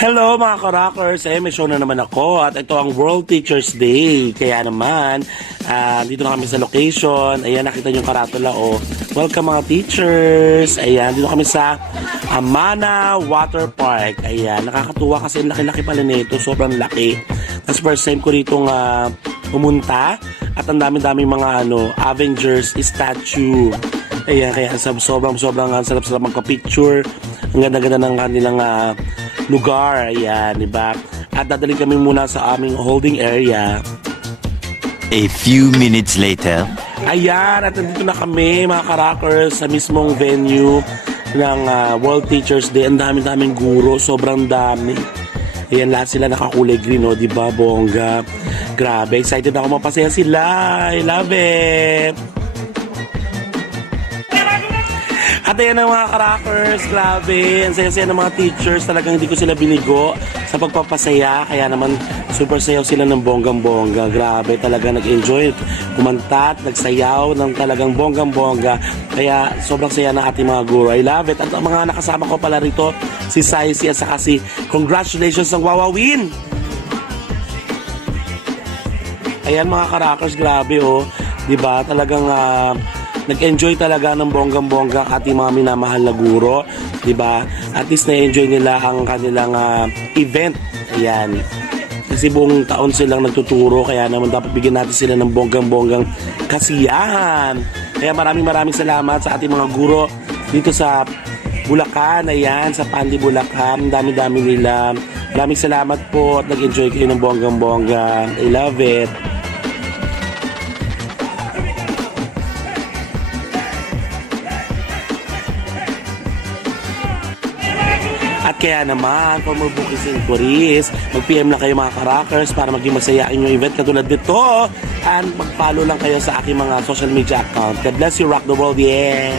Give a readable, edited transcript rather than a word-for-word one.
Hello mga ka-rockers! May show na naman ako at ito ang World Teachers Day. Kaya naman, dito na kami sa location. Ayan, nakita niyo yung karatula. Welcome mga teachers! Ayan, dito kami sa Amana Water Park. Ayan, nakakatuwa kasi laki-laki pala nito. Sobrang laki. Tapos first time ko rito pumunta at ang dami-dami mga Avengers statue. Ayan, kaya sobrang sarap-sarap magka-picture. Ang ganda-ganda ng kanilang lugar. Ayan, diba? At dadalhin kami muna sa aming holding area. A few minutes later. Ayan, at nandito na kami mga ka-rockers sa mismong venue ng World Teachers Day. Ang dami-daming guro, sobrang dami. Ayan, lahat sila nakakulay green, diba? Bongga. Grabe, excited ako mapasaya sila. I love it! At ayan ang mga ka-rockers, grabe, ang saya-saya ng mga teachers, talagang hindi ko sila binigo sa pagpapasaya, kaya naman super sayaw sila ng bonggang-bongga, grabe, talaga nag-enjoy, kumanta, nagsayaw ng talagang bonggang-bongga, kaya sobrang saya ng ating mga guro, I love it. At ang mga nakasama ko pala rito, si Saisi at saka si congratulations ng Wawawin! Ayan mga ka-rockers, grabe diba, talagang nag-enjoy talaga ng bonggang-bongga ang ating mga minamahal na guro, di ba? At least na-enjoy nila ang kanilang event. Ayan. Kasi buong taon silang nagtuturo, kaya naman dapat bigyan natin sila ng bonggang-bonggang kasiyahan. Kaya maraming salamat sa ating mga guro dito sa Bulacan. Ayan, sa Pandi, Bulacan. Dami-dami nila. Maraming salamat po at nag-enjoy kayo ng bonggang-bongga. I love it. At kaya naman, for more bookings and inquiries, mag-PM lang kayo mga ka-rockers para maging masaya inyong event katulad dito. And mag-follow lang kayo sa aking mga social media account. God bless you, rock the world, yeah!